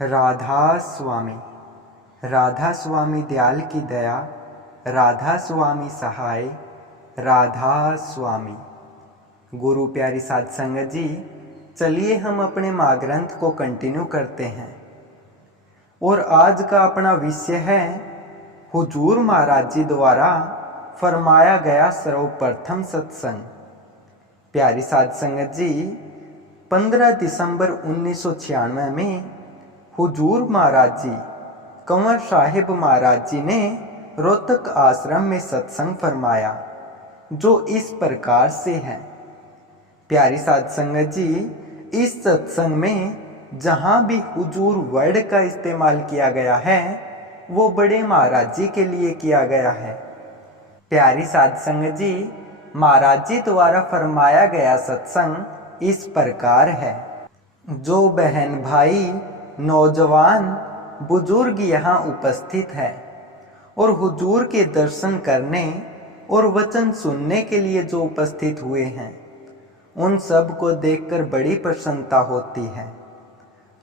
राधा स्वामी। राधा स्वामी दयाल की दया, राधा स्वामी सहाय, राधा स्वामी। गुरु प्यारी साध संगत जी, चलिए हम अपने माँ ग्रंथ को कंटिन्यू करते हैं। और आज का अपना विषय है हुजूर महाराज जी द्वारा फरमाया गया सर्वप्रथम सत्संग। प्यारी साध संगत जी, 15 दिसंबर 1996 में हुजूर महाराज जी, कंवर साहिब महाराज जी ने रोहतक आश्रम में सत्संग फरमाया, जो इस प्रकार से है। प्यारी साध संगत जी, इस सत्संग में जहाँ भी हुजूर वर्ड का इस्तेमाल किया गया है वो बड़े महाराज जी के लिए किया गया है। प्यारी साध संगत जी, महाराज जी द्वारा फरमाया गया सत्संग इस प्रकार है। जो बहन भाई नौजवान बुजुर्ग यहाँ उपस्थित है और हुजूर के दर्शन करने और वचन सुनने के लिए जो उपस्थित हुए हैं, उन सब को देखकर बड़ी प्रसन्नता होती है।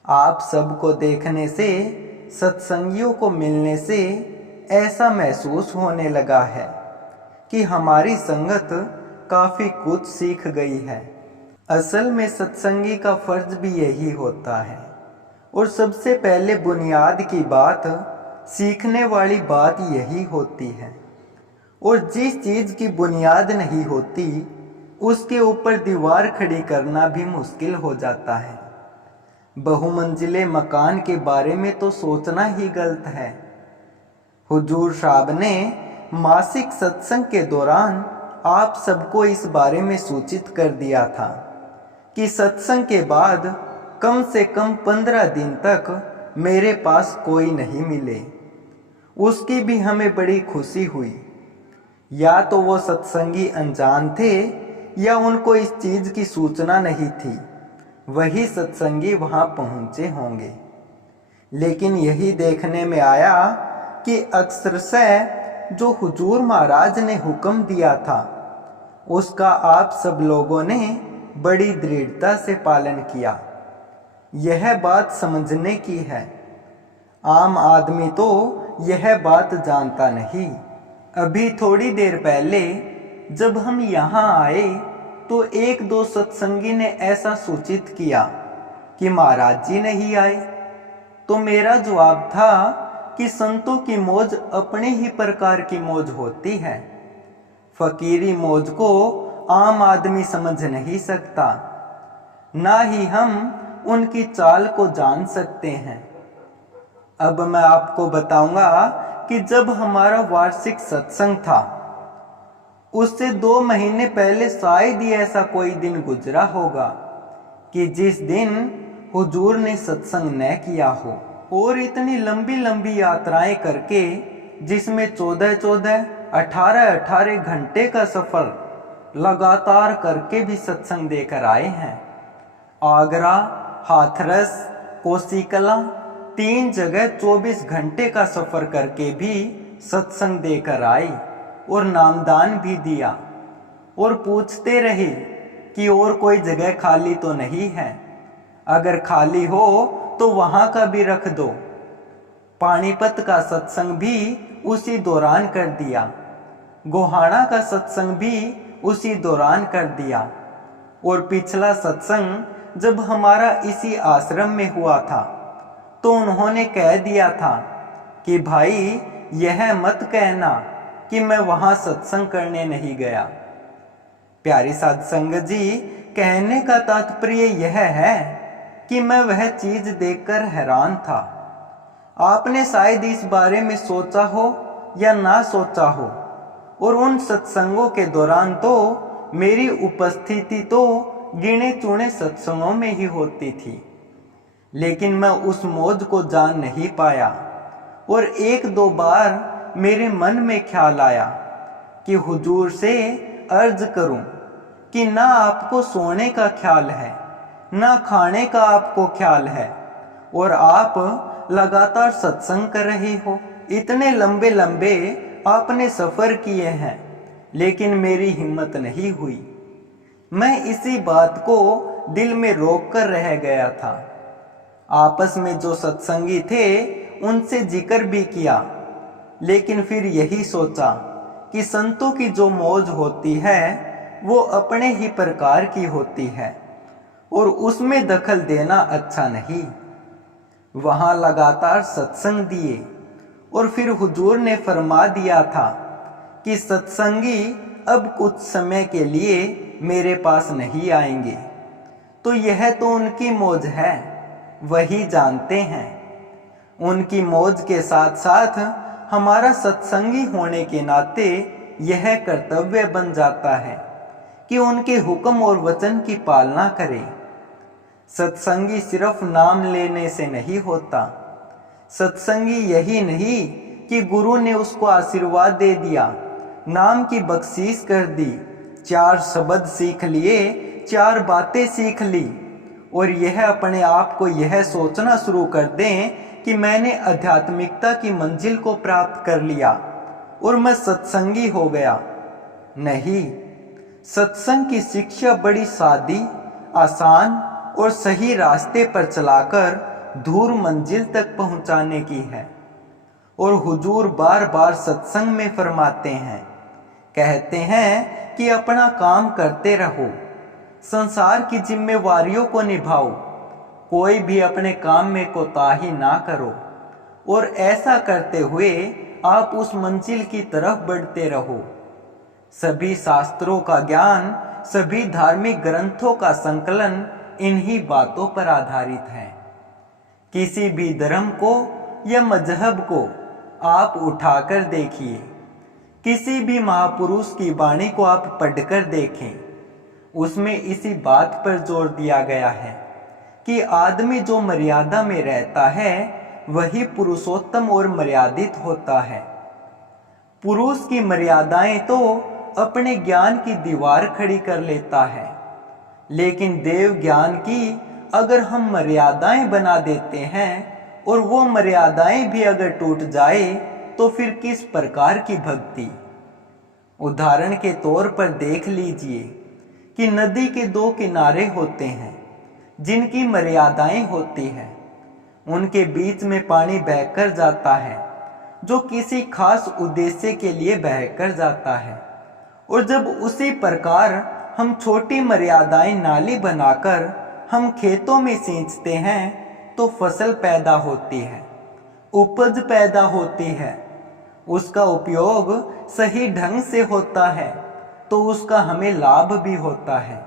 आप सबको देखने से, सत्संगियों को मिलने से ऐसा महसूस होने लगा है कि हमारी संगत काफ़ी कुछ सीख गई है। असल में सत्संगी का फर्ज भी यही होता है। और सबसे पहले बुनियाद की बात, सीखने वाली बात यही होती है। और जिस चीज़ की बुनियाद नहीं होती, उसके ऊपर दीवार खड़ी करना भी मुश्किल हो जाता है। बहुमंजिले मकान के बारे में तो सोचना ही गलत है। हुजूर साहब ने मासिक सत्संग के दौरान आप सबको इस बारे में सूचित कर दिया था कि सत्संग के बाद कम से कम 15 दिन तक मेरे पास कोई नहीं मिले। उसकी भी हमें बड़ी खुशी हुई। या तो वो सत्संगी अनजान थे या उनको इस चीज़ की सूचना नहीं थी, वही सत्संगी वहाँ पहुँचे होंगे। लेकिन यही देखने में आया कि अक्सरशः जो हुजूर महाराज ने हुक्म दिया था, उसका आप सब लोगों ने बड़ी दृढ़ता से पालन किया। यह बात समझने की है। आम आदमी तो यह बात जानता नहीं। अभी थोड़ी देर पहले जब हम यहाँ आए तो एक दो सत्संगी ने ऐसा सूचित किया कि महाराज जी नहीं आए। तो मेरा जवाब था कि संतों की मौज अपने ही प्रकार की मौज होती है। फकीरी मौज को आम आदमी समझ नहीं सकता, ना ही हम उनकी चाल को जान सकते हैं। अब मैं आपको बताऊंगा कि जब हमारा वार्षिक सत्संग था, उससे 2 महीने पहले शायद ही ऐसा कोई दिन गुजरा होगा कि जिस दिन हुजूर ने सत्संग न किया हो। और इतनी लंबी लंबी यात्राएं करके, जिसमें 14-14, 18-18 घंटे का सफर लगातार करके भी सत्संग देकर आए हैं। आगरा, हाथरस, कोसीकला, 3 जगह 24 घंटे का सफर करके भी सत्संग देकर आई और नामदान भी दिया। और पूछते रहे कि और कोई जगह खाली तो नहीं है, अगर खाली हो तो वहाँ का भी रख दो। पानीपत का सत्संग भी उसी दौरान कर दिया, गोहाना का सत्संग भी उसी दौरान कर दिया। और पिछला सत्संग जब हमारा इसी आश्रम में हुआ था तो उन्होंने कह दिया था कि भाई यह मत कहना कि मैं वहाँ सत्संग करने नहीं गया। प्यारी साध संगत जी, कहने का तात्पर्य यह है कि मैं वह चीज़ देखकर हैरान था। आपने शायद इस बारे में सोचा हो या ना सोचा हो। और उन सत्संगों के दौरान तो मेरी उपस्थिति तो गिने चुने सत्संगों में ही होती थी, लेकिन मैं उस मौज को जान नहीं पाया। और 1-2 बार मेरे मन में ख्याल आया कि हुजूर से अर्ज करूं कि ना आपको सोने का ख्याल है, ना खाने का आपको ख्याल है, और आप लगातार सत्संग कर रहे हो। इतने लंबे लंबे आपने सफ़र किए हैं, लेकिन मेरी हिम्मत नहीं हुई। मैं इसी बात को दिल में रोक कर रह गया था। आपस में जो सत्संगी थे उनसे जिक्र भी किया, लेकिन फिर यही सोचा कि संतों की जो मौज होती है वो अपने ही प्रकार की होती है और उसमें दखल देना अच्छा नहीं। वहां लगातार सत्संग दिए और फिर हुजूर ने फरमा दिया था कि सत्संगी अब कुछ समय के लिए मेरे पास नहीं आएंगे। तो यह तो उनकी मौज है, वही जानते हैं। उनकी मौज के साथ साथ हमारा सत्संगी होने के नाते यह कर्तव्य बन जाता है कि उनके हुक्म और वचन की पालना करें। सत्संगी सिर्फ नाम लेने से नहीं होता। सत्संगी यही नहीं कि गुरु ने उसको आशीर्वाद दे दिया, नाम की बख्शीश कर दी, 4 शब्द सीख लिए, 4 बातें सीख ली और यह अपने आप को यह सोचना शुरू कर दें कि मैंने आध्यात्मिकता की मंजिल को प्राप्त कर लिया और मैं सत्संगी हो गया। नहीं, सत्संग की शिक्षा बड़ी सादी, आसान और सही रास्ते पर चलाकर दूर मंजिल तक पहुंचाने की है। और हुजूर बार बार सत्संग में फरमाते हैं, कहते हैं कि अपना काम करते रहो, संसार की जिम्मेवारियों को निभाओ, कोई भी अपने काम में कोताही ना करो और ऐसा करते हुए आप उस मंजिल की तरफ बढ़ते रहो। सभी शास्त्रों का ज्ञान, सभी धार्मिक ग्रंथों का संकलन इन्हीं बातों पर आधारित है। किसी भी धर्म को या मजहब को आप उठाकर देखिए, किसी भी महापुरुष की वाणी को आप पढ़कर देखें, उसमें इसी बात पर जोर दिया गया है कि आदमी जो मर्यादा में रहता है वही पुरुषोत्तम और मर्यादित होता है। पुरुष की मर्यादाएं तो अपने ज्ञान की दीवार खड़ी कर लेता है, लेकिन देव ज्ञान की अगर हम मर्यादाएं बना देते हैं और वो मर्यादाएं भी अगर टूट जाए तो फिर किस प्रकार की भक्ति। उदाहरण के तौर पर देख लीजिए कि नदी के 2 किनारे होते हैं जिनकी मर्यादाएं होती हैं। उनके बीच में पानी बहकर जाता है जो किसी खास उद्देश्य के लिए बहकर जाता है, और जब उसी प्रकार हम छोटी मर्यादाएं नाली बनाकर हम खेतों में सींचते हैं तो फसल पैदा होती है, उपज पैदा होती है, उसका उपयोग सही ढंग से होता है तो उसका हमें लाभ भी होता है।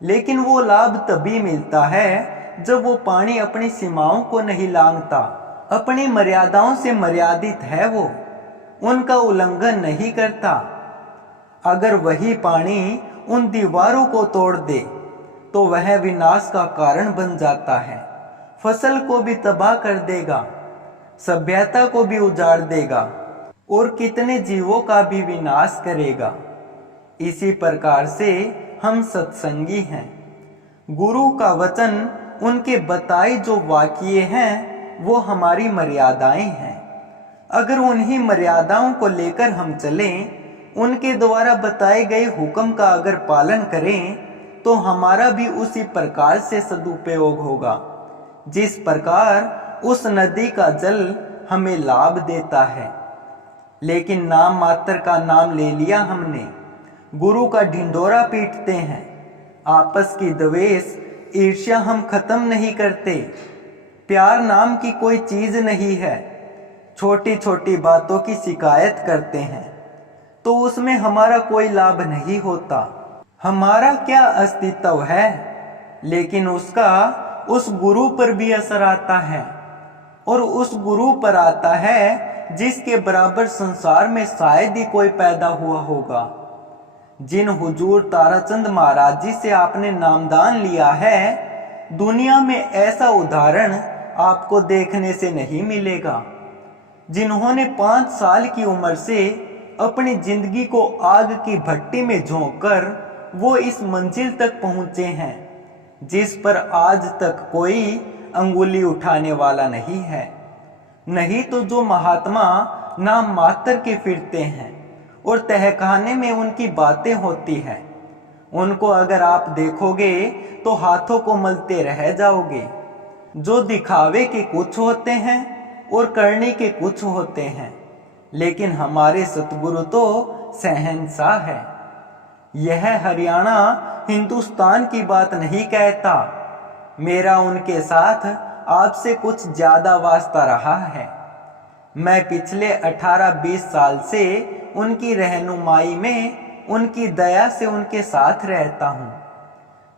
लेकिन वो लाभ तभी मिलता है जब वो पानी अपनी सीमाओं को नहीं लांघता, अपनी मर्यादाओं से मर्यादित है, वो उनका उल्लंघन नहीं करता। अगर वही पानी उन दीवारों को तोड़ दे तो वह विनाश का कारण बन जाता है, फसल को भी तबाह कर देगा, सभ्यता को भी उजाड़ देगा और कितने जीवों का भी विनाश करेगा। इसी प्रकार से हम सत्संगी हैं। गुरु का वचन, उनके बताए जो वाक्य हैं वो हमारी मर्यादाएं हैं। अगर उन्हीं मर्यादाओं को लेकर हम चलें, उनके द्वारा बताए गए हुक्म का अगर पालन करें तो हमारा भी उसी प्रकार से सदुपयोग होगा जिस प्रकार उस नदी का जल हमें लाभ देता है। लेकिन नाम मात्र का नाम ले लिया हमने, गुरु का ढिंढोरा पीटते हैं, आपस की द्वेष ईर्ष्या हम खत्म नहीं करते, प्यार नाम की कोई चीज नहीं है, छोटी छोटी बातों की शिकायत करते हैं तो उसमें हमारा कोई लाभ नहीं होता। हमारा क्या अस्तित्व है, लेकिन उसका उस गुरु पर भी असर आता है और उस गुरु पर आता है जिसके बराबर संसार में शायद ही कोई पैदा हुआ होगा। जिन हुजूर ताराचंद महाराज जी से आपने नामदान लिया है, दुनिया में ऐसा उदाहरण आपको देखने से नहीं मिलेगा। जिन्होंने 5 साल की उम्र से अपनी जिंदगी को आग की भट्टी में झोंककर वो इस मंजिल तक पहुंचे हैं जिस पर आज तक कोई अंगुली उठाने वाला नहीं है। नहीं तो जो महात्मा नाम मात्र के फिरते हैं और तहखाने में उनकी बातें होती हैं, उनको अगर आप देखोगे तो हाथों को मलते रह जाओगे। जो दिखावे के कुछ होते हैं और करने के कुछ होते हैं, लेकिन हमारे सतगुरु तो शहंशाह है। यह हरियाणा हिंदुस्तान की बात नहीं कहता। मेरा उनके साथ आपसे कुछ ज्यादा वास्ता रहा है। मैं पिछले 18-20 साल से उनकी रहनुमाई में, उनकी दया से उनके साथ रहता हूँ।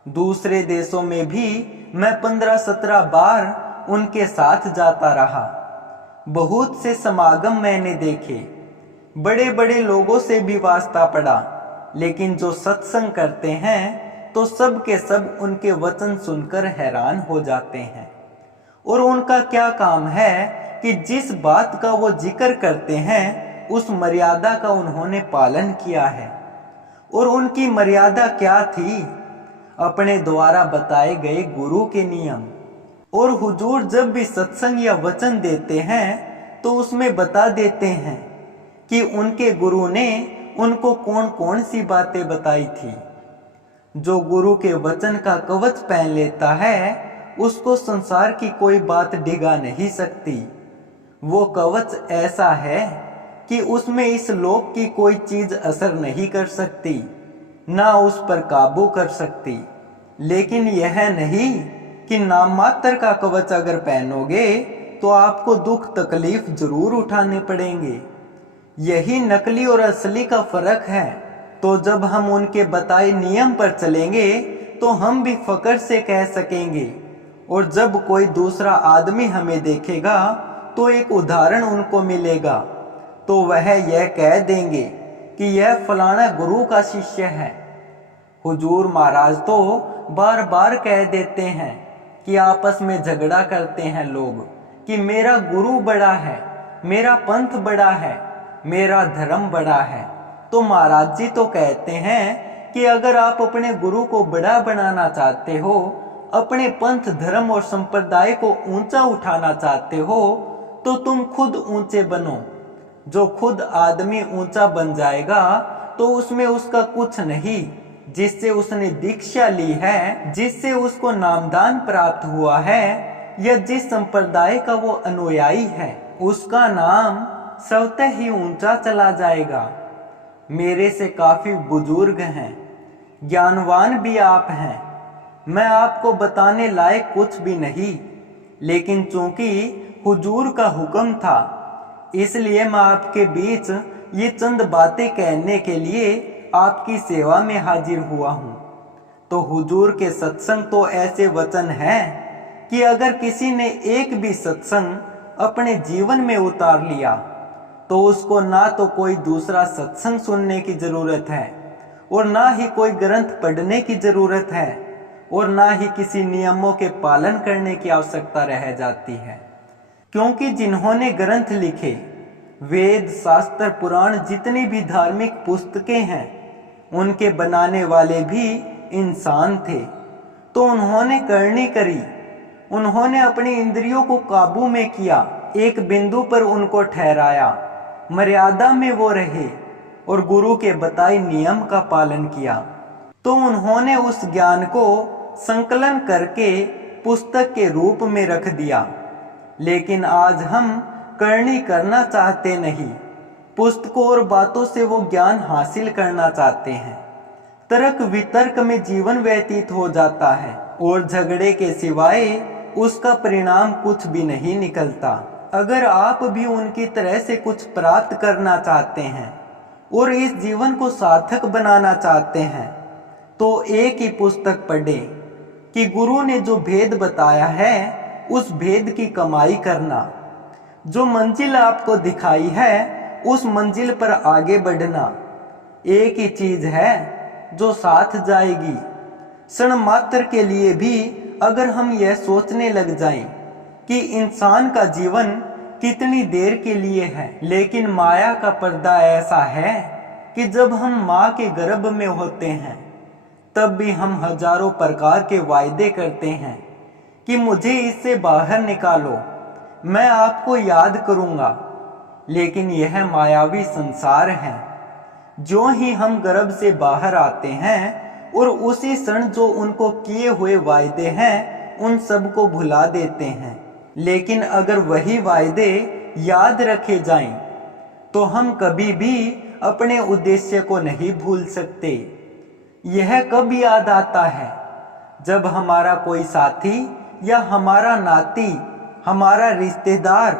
दूसरे देशों में भी मैं 15-17 बार उनके साथ जाता रहा। बहुत से समागम मैंने देखे, बड़े बड़े लोगों से भी वास्ता पड़ा, लेकिन जो सत्संग करते हैं तो सब के सब उनके वचन सुनकर हैरान हो जाते हैं। और उनका क्या काम है कि जिस बात का वो जिक्र करते हैं उस मर्यादा का उन्होंने पालन किया है। और उनकी मर्यादा क्या थी? अपने द्वारा बताए गए गुरु के नियम। और हुजूर जब भी सत्संग या वचन देते हैं तो उसमें बता देते हैं कि उनके गुरु ने उनको कौन कौन सी बातें बताई थी। जो गुरु के वचन का कवच पहन लेता है उसको संसार की कोई बात डिगा नहीं सकती। वो कवच ऐसा है कि उसमें इस लोक की कोई चीज असर नहीं कर सकती, ना उस पर काबू कर सकती। लेकिन यह नहीं कि नाम मात्र का कवच अगर पहनोगे तो आपको दुख तकलीफ जरूर उठाने पड़ेंगे। यही नकली और असली का फर्क है। तो जब हम उनके बताए नियम पर चलेंगे तो हम भी फक्र से कह सकेंगे, और जब कोई दूसरा आदमी हमें देखेगा तो एक उदाहरण उनको मिलेगा, तो वह यह कह देंगे कि यह फलाना गुरु का शिष्य है। हुजूर महाराज तो बार बार कह देते हैं कि आपस में झगड़ा करते हैं लोग कि मेरा गुरु बड़ा है, मेरा पंथ बड़ा है, मेरा धर्म बड़ा है। तो महाराज जी तो कहते हैं कि अगर आप अपने गुरु को बड़ा बनाना चाहते हो, अपने पंथ धर्म और संप्रदाय को ऊंचा उठाना चाहते हो, तो तुम खुद ऊंचे बनो। जो खुद आदमी ऊंचा बन जाएगा तो उसमें उसका कुछ नहीं। जिससे उसने दीक्षा ली है, जिससे उसको नामदान प्राप्त हुआ है, या जिस संप्रदाय का वो अनुयायी है, उसका नाम स्वतः ही ऊंचा चला जाएगा। मेरे से काफी बुजुर्ग हैं, ज्ञानवान भी आप हैं। मैं आपको बताने लायक कुछ भी नहीं, लेकिन चूंकि हुजूर का हुक्म था, इसलिए मैं आपके बीच ये चंद बातें कहने के लिए आपकी सेवा में हाजिर हुआ हूँ। तो हुजूर के सत्संग तो ऐसे वचन हैं कि अगर किसी ने एक भी सत्संग अपने जीवन में उतार लिया तो उसको ना तो कोई दूसरा सत्संग सुनने की जरूरत है, और ना ही कोई ग्रंथ पढ़ने की जरूरत है, और ना ही किसी नियमों के पालन करने की आवश्यकता रह जाती है। क्योंकि जिन्होंने ग्रंथ लिखे, वेद शास्त्र पुराण जितनी भी धार्मिक पुस्तकें हैं, उनके बनाने वाले भी इंसान थे। तो उन्होंने करनी करी, उन्होंने अपनी इंद्रियों को काबू में किया, एक बिंदु पर उनको ठहराया, मर्यादा में वो रहे और गुरु के बताए नियम का पालन किया। तो उन्होंने उस ज्ञान को संकलन करके पुस्तक के रूप में रख दिया। लेकिन आज हम करनी करना चाहते नहीं, पुस्तकों और बातों से वो ज्ञान हासिल करना चाहते हैं। तर्क वितर्क में जीवन व्यतीत हो जाता है और झगड़े के सिवाय उसका परिणाम कुछ भी नहीं निकलता। अगर आप भी उनकी तरह से कुछ प्राप्त करना चाहते हैं और इस जीवन को सार्थक बनाना चाहते हैं, तो एक ही पुस्तक पढ़ें कि गुरु ने जो भेद बताया है उस भेद की कमाई करना। जो मंजिल आपको दिखाई है उस मंजिल पर आगे बढ़ना। एक ही चीज है जो साथ जाएगी। क्षण मात्र के लिए भी अगर हम यह सोचने लग जाएं कि इंसान का जीवन कितनी देर के लिए है, लेकिन माया का पर्दा ऐसा है कि जब हम माँ के गर्भ में होते हैं तब भी हम हजारों प्रकार के वायदे करते हैं कि मुझे इससे बाहर निकालो, मैं आपको याद करूंगा। लेकिन यह मायावी संसार है। जो ही हम गर्भ से बाहर आते हैं और उसी क्षण जो उनको किए हुए वायदे हैं उन सब को भुला देते हैं। लेकिन अगर वही वायदे याद रखे जाएं, तो हम कभी भी अपने उद्देश्य को नहीं भूल सकते। यह कब याद आता है? जब हमारा कोई साथी या हमारा नाती, हमारा रिश्तेदार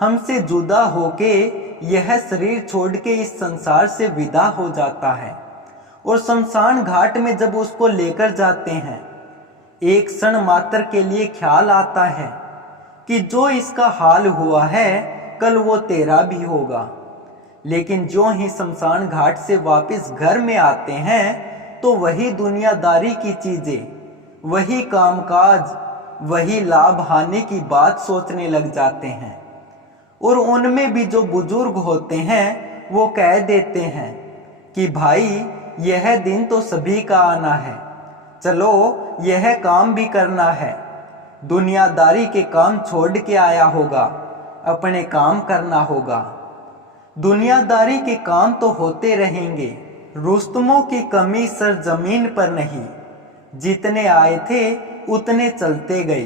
हमसे जुदा होके यह शरीर छोड़ के इस संसार से विदा हो जाता है और शमशान घाट में जब उसको लेकर जाते हैं, एक क्षण मात्र के लिए ख्याल आता है कि जो इसका हाल हुआ है कल वो तेरा भी होगा। लेकिन जो ही शमशान घाट से वापस घर में आते हैं तो वही दुनियादारी की चीजें, वही कामकाज, वही लाभ हानि की बात सोचने लग जाते हैं। और उनमें भी जो बुजुर्ग होते हैं वो कह देते हैं कि भाई यह दिन तो सभी का आना है, चलो यह काम भी करना है। दुनियादारी के काम छोड़ के आया होगा, अपने काम करना होगा। दुनियादारी के काम तो होते रहेंगे, रुस्तमों की कमी सर जमीन पर नहीं। जितने आए थे उतने चलते गए।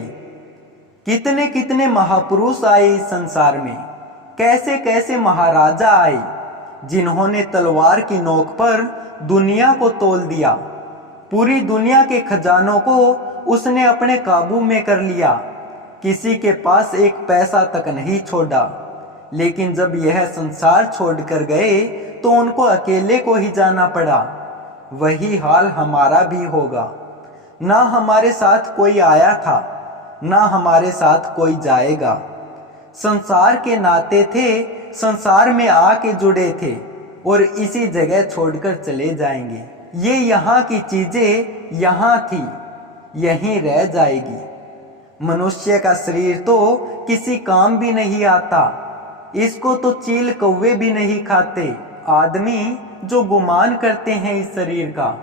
कितने कितने महापुरुष आए इस संसार में, कैसे कैसे महाराजा आए जिन्होंने तलवार की नोक पर दुनिया को तोल दिया। पूरी दुनिया के खजानों को उसने अपने काबू में कर लिया, किसी के पास एक पैसा तक नहीं छोड़ा। लेकिन जब यह संसार छोड़कर गए तो उनको अकेले को ही जाना पड़ा। वही हाल हमारा भी होगा। ना हमारे साथ कोई आया था, ना हमारे साथ कोई जाएगा। संसार के नाते थे, संसार में आके जुड़े थे और इसी जगह छोड़कर चले जाएंगे। ये यहाँ की चीजें यहाँ थी, यहीं रह जाएगी। मनुष्य का शरीर तो किसी काम भी नहीं आता, इसको तो चील कौवे भी नहीं खाते। आदमी जो गुमान करते हैं इस शरीर का,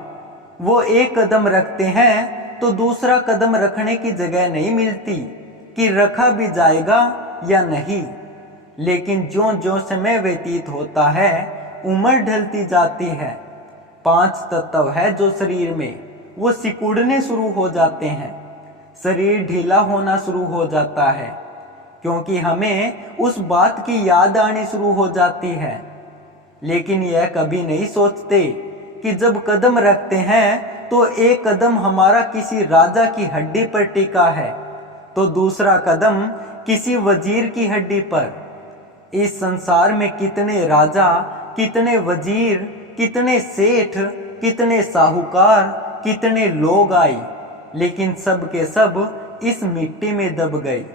वो एक कदम रखते हैं तो दूसरा कदम रखने की जगह नहीं मिलती कि रखा भी जाएगा या नहीं। लेकिन ज्यों ज्यों समय व्यतीत होता है, उम्र ढलती जाती है, 5 तत्व है जो शरीर में, वो सिकुड़ने शुरू हो जाते हैं। शरीर ढीला होना शुरू हो जाता है, क्योंकि हमें उस बात की याद आनी शुरू हो जाती है। लेकिन यह कभी नहीं सोचते कि जब कदम रखते हैं तो एक कदम हमारा किसी राजा की हड्डी पर टिका है तो दूसरा कदम किसी वजीर की हड्डी पर। इस संसार में कितने राजा, कितने वजीर, कितने सेठ, कितने साहूकार, कितने लोग आए, लेकिन सब के सब इस मिट्टी में दब गए।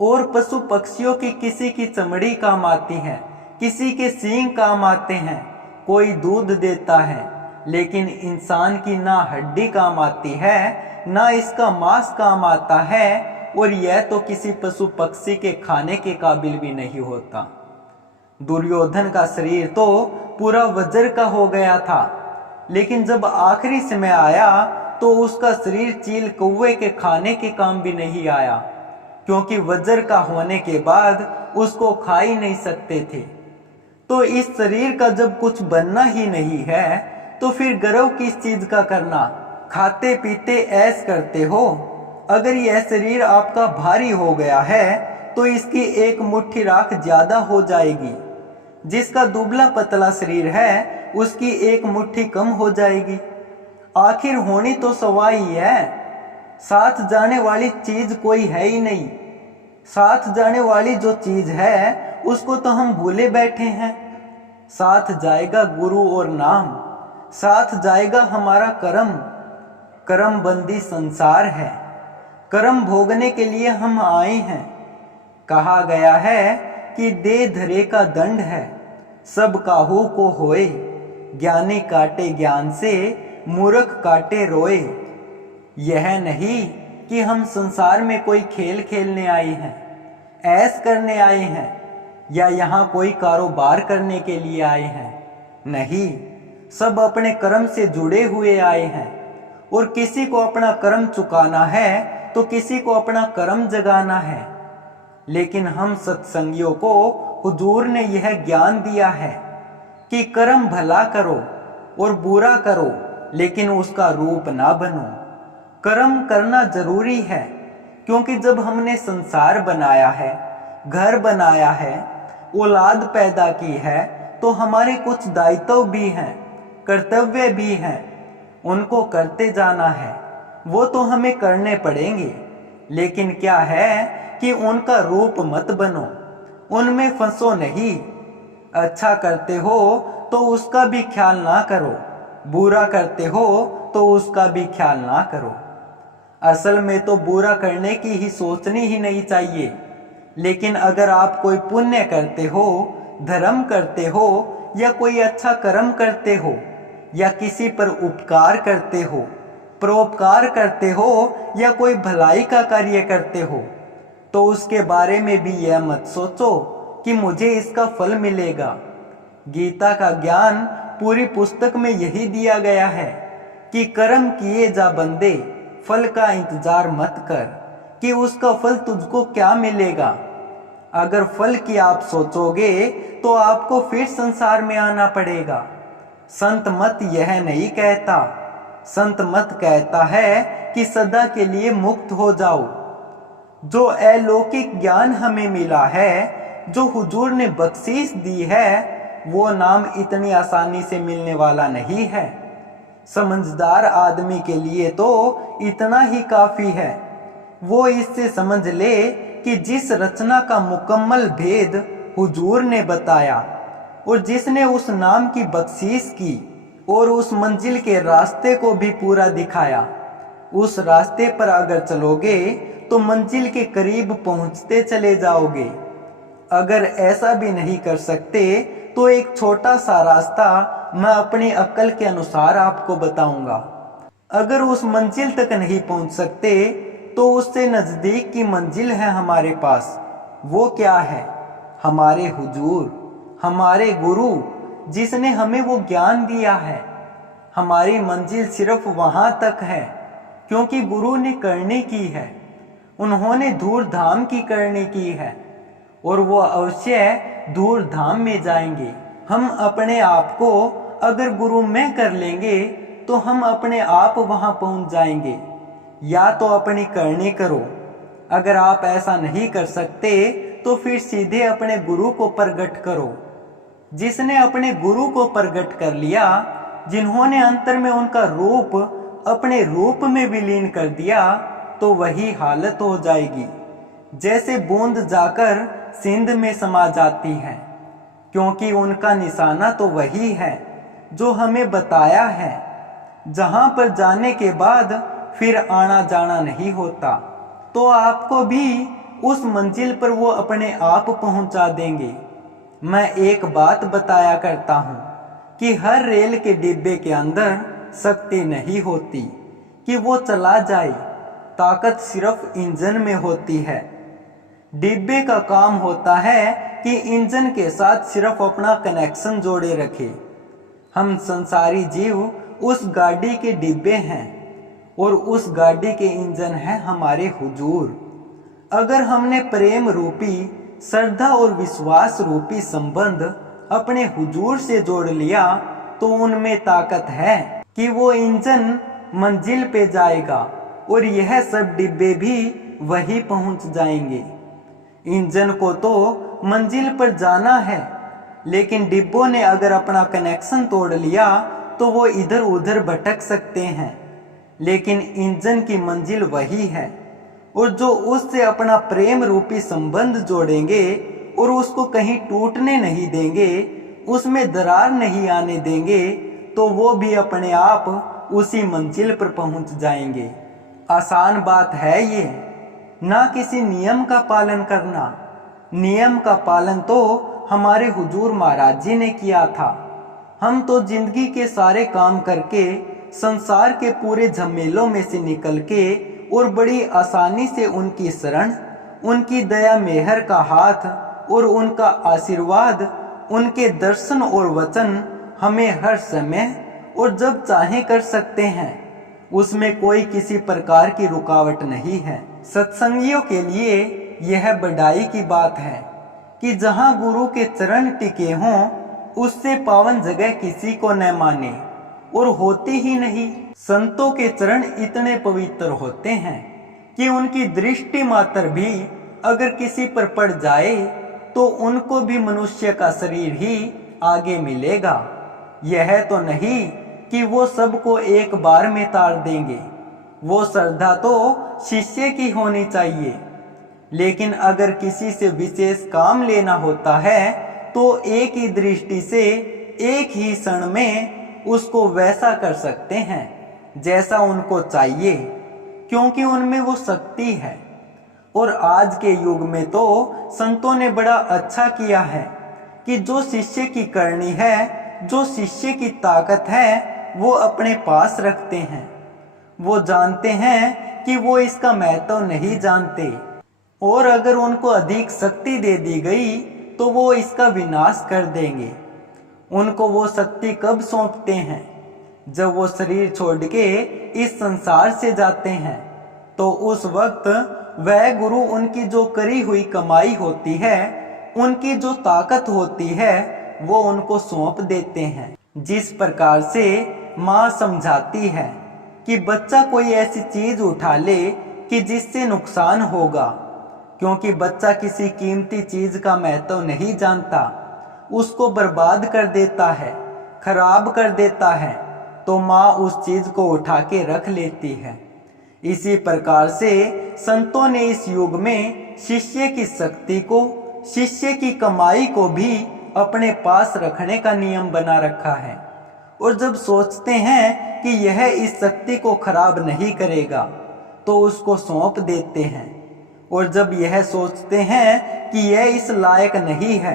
और पशु पक्षियों की किसी की चमड़ी काम आती है, किसी के सींग काम आते हैं, कोई दूध देता है, लेकिन इंसान की ना हड्डी काम आती है, ना इसका मांस काम आता है, और यह तो किसी पशु पक्षी के खाने के काबिल भी नहीं होता। दुर्योधन का शरीर तो पूरा वज्र का हो गया था, लेकिन जब आखिरी समय आया तो उसका शरीर चील कौवे के खाने के काम भी नहीं आया, क्योंकि वज्र का होने के बाद उसको खा ही नहीं सकते थे। तो इस शरीर का जब कुछ बनना ही नहीं है तो फिर गर्व किस चीज का करना? खाते पीते ऐश करते हो। अगर यह शरीर आपका भारी हो गया है तो इसकी एक मुट्ठी राख ज्यादा हो जाएगी। जिसका दुबला पतला शरीर है उसकी एक मुट्ठी कम हो जाएगी। आखिर होनी तो सवाई है, साथ जाने वाली चीज कोई है ही नहीं। साथ जाने वाली जो चीज है उसको तो हम भूले बैठे हैं। साथ जाएगा गुरु और नाम, साथ जाएगा हमारा कर्म। कर्म बंदी संसार है, कर्म भोगने के लिए हम आए हैं। कहा गया है कि दे धरे का दंड है, सब काहू को होए। ज्ञानी काटे ज्ञान से, मूर्ख काटे रोए। यह नहीं कि हम संसार में कोई खेल खेलने आए हैं, ऐश करने आए हैं, या यहाँ कोई कारोबार करने के लिए आए हैं। नहीं, सब अपने कर्म से जुड़े हुए आए हैं। और किसी को अपना कर्म चुकाना है तो किसी को अपना कर्म जगाना है। लेकिन हम सत्संगियों को हुजूर ने यह ज्ञान दिया है कि कर्म भला करो और बुरा करो, लेकिन उसका रूप ना बनो। कर्म करना जरूरी है, क्योंकि जब हमने संसार बनाया है, घर बनाया है, औलाद पैदा की है, तो हमारे कुछ दायित्व भी हैं, कर्तव्य भी हैं, उनको करते जाना है। वो तो हमें करने पड़ेंगे, लेकिन क्या है कि उनका रूप मत बनो, उनमें फंसो नहीं। अच्छा करते हो तो उसका भी ख्याल ना करो, बुरा करते हो तो उसका भी ख्याल ना करो। असल में तो बुरा करने की ही सोचनी ही नहीं चाहिए, लेकिन अगर आप कोई पुण्य करते हो, धर्म करते हो, या कोई अच्छा कर्म करते हो, या किसी पर उपकार करते हो, परोपकार करते हो, या कोई भलाई का कार्य करते हो, तो उसके बारे में भी यह मत सोचो कि मुझे इसका फल मिलेगा। गीता का ज्ञान पूरी पुस्तक में यही दिया गया है कि कर्म किए जा बंदे, फल का इंतजार मत कर कि उसका फल तुझको क्या मिलेगा। अगर फल की आप सोचोगे तो आपको फिर संसार में आना पड़ेगा। संत मत यह नहीं कहता, संत मत कहता है कि सदा के लिए मुक्त हो जाओ। जो अलौकिक ज्ञान हमें मिला है, जो हुजूर ने बख्शीश दी है, वो नाम इतनी आसानी से मिलने वाला नहीं है। समझदार आदमी के लिए तो इतना ही काफी है। वो इससे समझ ले कि जिस रचना का मुकम्मल भेद हुजूर ने बताया और जिसने उस नाम की बख्शीश की और उस मंजिल के रास्ते को भी पूरा दिखाया, उस रास्ते पर अगर चलोगे तो मंजिल के करीब पहुंचते चले जाओगे। अगर ऐसा भी नहीं कर सकते तो एक छोटा सा रास्ता मैं अपनी अक्ल के अनुसार आपको बताऊंगा। अगर उस मंजिल तक नहीं पहुंच सकते तो उससे नजदीक की मंजिल है हमारे पास। वो क्या है? हमारे हुजूर, हमारे गुरु, जिसने हमें वो ज्ञान दिया है। हमारी मंजिल सिर्फ वहां तक है क्योंकि गुरु ने करनी की है, उन्होंने धूर धाम की करनी की है और वो अवश्य धूर धाम में जाएंगे। हम अपने आप को अगर गुरु में कर लेंगे तो हम अपने आप वहां पहुंच जाएंगे। या तो अपनी करनी करो, अगर आप ऐसा नहीं कर सकते तो फिर सीधे अपने गुरु को प्रगट करो। जिसने अपने गुरु को प्रगट कर लिया, जिन्होंने अंतर में उनका रूप अपने रूप में विलीन कर दिया, तो वही हालत हो जाएगी जैसे बूंद जाकर सिंध में समा जाती है, क्योंकि उनका निशाना तो वही है जो हमें बताया है, जहां पर जाने के बाद फिर आना जाना नहीं होता। तो आपको भी उस मंजिल पर वो अपने आप पहुंचा देंगे। मैं एक बात बताया करता हूँ कि हर रेल के डिब्बे के अंदर शक्ति नहीं होती कि वो चला जाए, ताकत सिर्फ इंजन में होती है। डिब्बे का काम होता है कि इंजन के साथ सिर्फ अपना कनेक्शन जोड़े रखे। हम संसारी जीव उस गाड़ी के डिब्बे हैं और उस गाड़ी के इंजन है हमारे हुजूर। अगर हमने प्रेम रूपी, श्रद्धा और विश्वास रूपी संबंध अपने हुजूर से जोड़ लिया तो उनमें ताकत है कि वो इंजन मंजिल पे जाएगा और यह सब डिब्बे भी वही पहुंच जाएंगे। इंजन को तो मंजिल पर जाना है, लेकिन डिब्बों ने अगर अपना कनेक्शन तोड़ लिया तो वो इधर उधर भटक सकते हैं, लेकिन इंजन की मंजिल वही है। और जो उससे अपना प्रेम रूपी संबंध जोड़ेंगे और उसको कहीं टूटने नहीं देंगे, उसमें दरार नहीं आने देंगे, तो वो भी अपने आप उसी मंजिल पर पहुंच जाएंगे। आसान बात है ये, ना किसी नियम का पालन करना। नियम का पालन तो हमारे हुजूर महाराज जी ने किया था। हम तो जिंदगी के सारे काम करके, संसार के पूरे झमेलों में से निकल के और बड़ी आसानी से उनकी शरण, उनकी दया मेहर का हाथ और उनका आशीर्वाद, उनके दर्शन और वचन हमें हर समय और जब चाहे कर सकते हैं। उसमें कोई किसी प्रकार की रुकावट नहीं है। सत्संगियों के लिए यह बड़ाई की बात है कि जहां गुरु के चरण टिके हों, उससे पावन जगह किसी को न माने और होती ही नहीं। संतों के चरण इतने पवित्र होते हैं कि उनकी दृष्टि मात्र भी अगर किसी पर पड़ जाए तो उनको भी मनुष्य का शरीर ही आगे मिलेगा। यह तो नहीं कि वो सबको एक बार में तार देंगे। वो श्रद्धा तो शिष्य की होनी चाहिए। लेकिन अगर किसी से विशेष काम लेना होता है तो एक ही दृष्टि से एक ही क्षण में उसको वैसा कर सकते हैं जैसा उनको चाहिए, क्योंकि उनमें वो शक्ति है। और आज के युग में तो संतों ने बड़ा अच्छा किया है कि जो शिष्य की करनी है, जो शिष्य की ताकत है, वो अपने पास रखते हैं। वो जानते हैं कि वो इसका महत्व नहीं जानते, और अगर उनको अधिक शक्ति दे दी गई तो वो इसका विनाश कर देंगे। उनको वो शक्ति कब सौंपते हैं? जब वो शरीर छोड़ के इस संसार से जाते हैं, तो उस वक्त वह गुरु उनकी जो करी हुई कमाई होती है, उनकी जो ताकत होती है, वो उनको सौंप देते हैं। जिस प्रकार से माँ समझाती है कि बच्चा कोई ऐसी चीज उठा ले कि जिससे नुकसान होगा, क्योंकि बच्चा किसी कीमती चीज का महत्व नहीं जानता, उसको बर्बाद कर देता है, खराब कर देता है, तो माँ उस चीज को उठा के रख लेती है। इसी प्रकार से संतों ने इस युग में शिष्य की शक्ति को, शिष्य की कमाई को भी अपने पास रखने का नियम बना रखा है। और जब सोचते हैं कि यह इस शक्ति को खराब नहीं करेगा तो उसको सौंप देते हैं। और जब यह सोचते हैं कि यह इस लायक नहीं है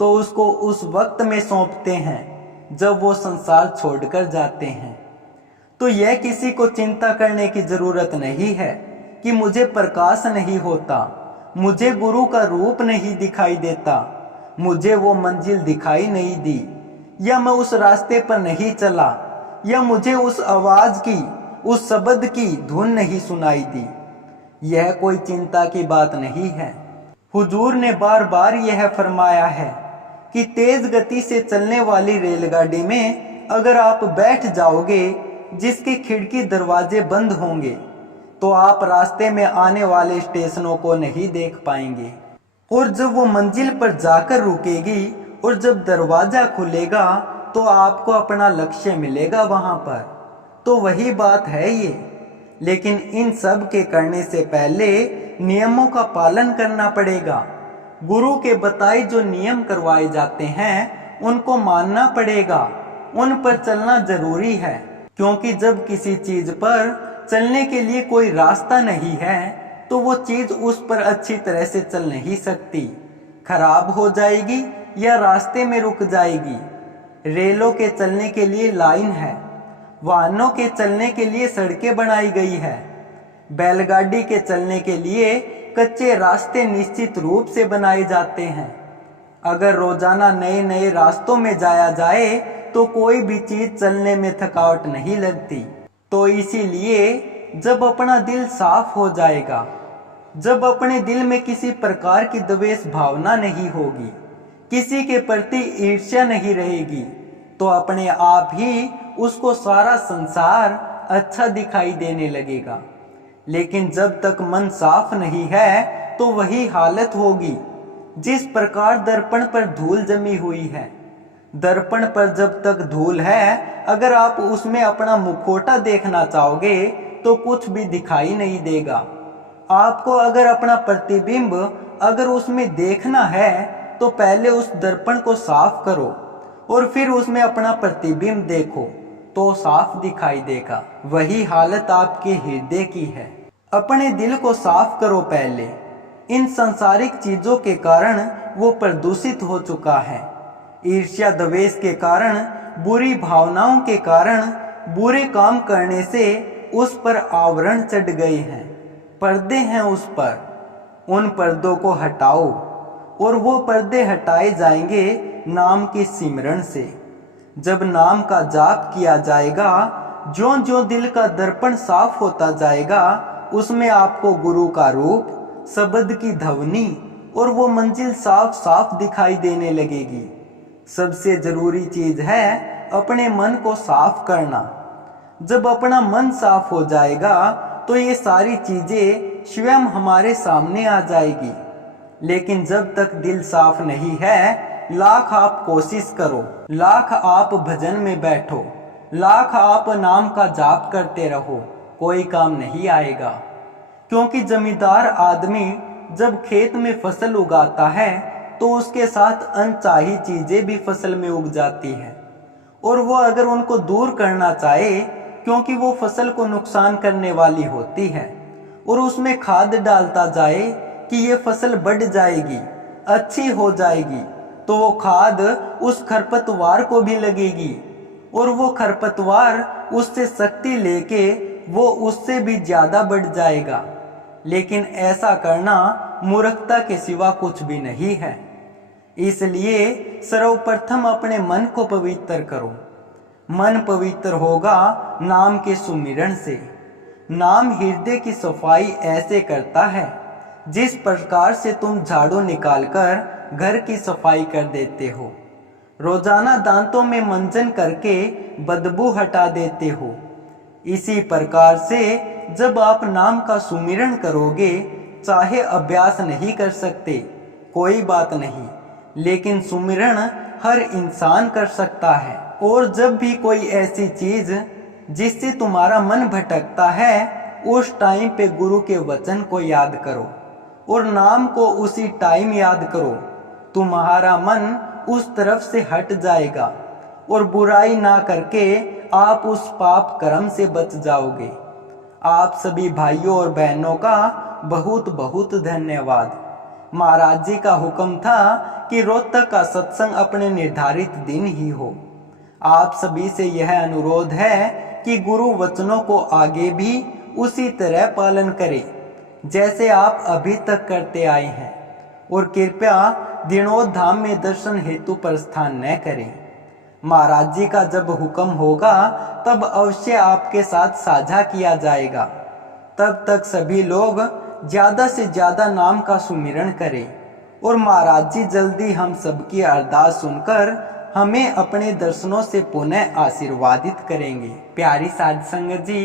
तो उसको उस वक्त में सौंपते हैं जब वो संसार छोड़कर जाते हैं। तो यह किसी को चिंता करने की जरूरत नहीं है कि मुझे प्रकाश नहीं होता, मुझे गुरु का रूप नहीं दिखाई देता, मुझे वो मंजिल दिखाई नहीं दी, या मैं उस रास्ते पर नहीं चला, या मुझे उस आवाज की, उस शब्द की धुन नहीं सुनाई दी। यह कोई चिंता की बात नहीं है। हुजूर ने बार बार यह फरमाया है कि तेज गति से चलने वाली रेलगाड़ी में अगर आप बैठ जाओगे जिसकी खिड़की दरवाजे बंद होंगे तो आप रास्ते में आने वाले स्टेशनों को नहीं देख पाएंगे। और जब वो मंजिल पर जाकर रुकेगी और जब दरवाजा खुलेगा तो आपको अपना लक्ष्य मिलेगा वहां पर। तो वही बात है ये। लेकिन इन सब के करने से पहले नियमों का पालन करना पड़ेगा। गुरु के बताए जो नियम करवाए जाते हैं उनको मानना पड़ेगा, उन पर चलना जरूरी है। क्योंकि जब किसी चीज पर चलने के लिए कोई रास्ता नहीं है तो वो चीज उस पर अच्छी तरह से चल नहीं सकती, खराब हो जाएगी या रास्ते में रुक जाएगी। रेलों के चलने के लिए लाइन है, वाहनों के चलने के लिए सड़कें बनाई गई है, बैलगाड़ी के चलने के लिए कच्चे रास्ते निश्चित रूप से बनाए जाते हैं। अगर रोजाना नए नए रास्तों में जाया जाए तो कोई भी चीज चलने में थकावट नहीं लगती। तो इसीलिए जब अपना दिल साफ हो जाएगा, जब अपने दिल में किसी प्रकार की द्वेष भावना नहीं होगी, किसी के प्रति ईर्ष्या नहीं रहेगी, तो अपने आप ही उसको सारा संसार अच्छा दिखाई देने लगेगा। लेकिन जब तक मन साफ नहीं है तो वही हालत होगी जिस प्रकार दर्पण पर धूल जमी हुई है। दर्पण पर जब तक धूल है, अगर आप उसमें अपना मुखौटा देखना चाहोगे तो कुछ भी दिखाई नहीं देगा। आपको अगर अपना प्रतिबिंब अगर उसमें देखना है तो पहले उस दर्पण को साफ करो और फिर उसमें अपना प्रतिबिंब देखो तो साफ दिखाई देगा। वही हालत आपके हृदय की है। अपने दिल को साफ करो पहले। इन सांसारिक चीजों के कारण वो प्रदूषित हो चुका है। ईर्ष्या द्वेष के कारण, बुरी भावनाओं के कारण, बुरे काम करने से उस पर आवरण चढ़ गए हैं, पर्दे हैं उस पर। उन पर्दों को हटाओ और वो पर्दे हटाए जाएंगे नाम के सिमरण से। जब नाम का जाप किया जाएगा, ज्यों ज्यों दिल का दर्पण साफ होता जाएगा, उसमें आपको गुरु का रूप, शब्द की ध्वनि और वो मंजिल साफ साफ दिखाई देने लगेगी। सबसे जरूरी चीज है अपने मन को साफ करना। जब अपना मन साफ हो जाएगा तो ये सारी चीज़ें स्वयं हमारे सामने आ जाएगी। लेकिन जब तक दिल साफ नहीं है, लाख आप कोशिश करो, लाख आप भजन में बैठो, लाख आप नाम का जाप करते रहो, कोई काम नहीं आएगा। क्योंकि जमींदार आदमी जब खेत में फसल उगाता है तो उसके साथ अनचाही चीजें भी फसल में उग जाती है, और वो अगर उनको दूर करना चाहे, क्योंकि वो फसल को नुकसान करने वाली होती है, और उसमें खाद डालता जाए कि ये फसल बढ़ जाएगी, अच्छी हो जाएगी, तो वो खाद उस खरपतवार को भी लगेगी, और वो खरपतवार उससे शक्ति लेके वो उससे भी ज्यादा बढ़ जाएगा। लेकिन ऐसा करना मूर्खता के सिवा कुछ भी नहीं है। इसलिए सर्वप्रथम अपने मन को पवित्र करो। मन पवित्र होगा नाम के सुमिरन से। नाम हृदय की सफाई ऐसे करता है जिस प्रकार से तुम झाड़ू निकालकर घर की सफाई कर देते हो, रोजाना दांतों में मंजन करके बदबू हटा देते हो। इसी प्रकार से जब आप नाम का सुमिरन करोगे, चाहे अभ्यास नहीं कर सकते, कोई बात नहीं, लेकिन सुमिरन हर इंसान कर सकता है। और जब भी कोई ऐसी चीज जिससे तुम्हारा मन भटकता है, उस टाइम पे गुरु के वचन को याद करो और नाम को उसी टाइम याद करो। तुम्हारा मन उस तरफ से हट जाएगा और बुराई ना करके आप उस पाप कर्म से बच जाओगे। आप सभी भाइयों और बहनों का बहुत बहुत धन्यवाद। महाराज जी का हुक्म था कि रोहतक का सत्संग अपने निर्धारित दिन ही हो। आप सभी से यह अनुरोध है कि गुरु वचनों को आगे भी उसी तरह पालन करें जैसे आप अभी तक करते आए हैं, और कृपया दिनों धाम में दर्शन हेतु प्रस्थान न करें। महाराज जी का जब हुक्म होगा तब अवश्य आपके साथ साझा किया जाएगा। तब तक सभी लोग ज्यादा से ज्यादा नाम का सुमिरन करें, और महाराज जी जल्दी हम सबकी अरदास सुनकर हमें अपने दर्शनों से पुनः आशीर्वादित करेंगे। प्यारी साध संगत जी,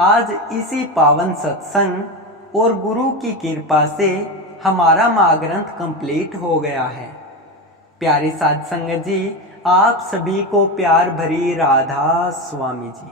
आज इसी पावन सत्संग और गुरु की कृपा से हमारा महाग्रंथ कंप्लीट हो गया है। प्यारी साध संगत जी, आप सभी को प्यार भरी राधा स्वामी जी।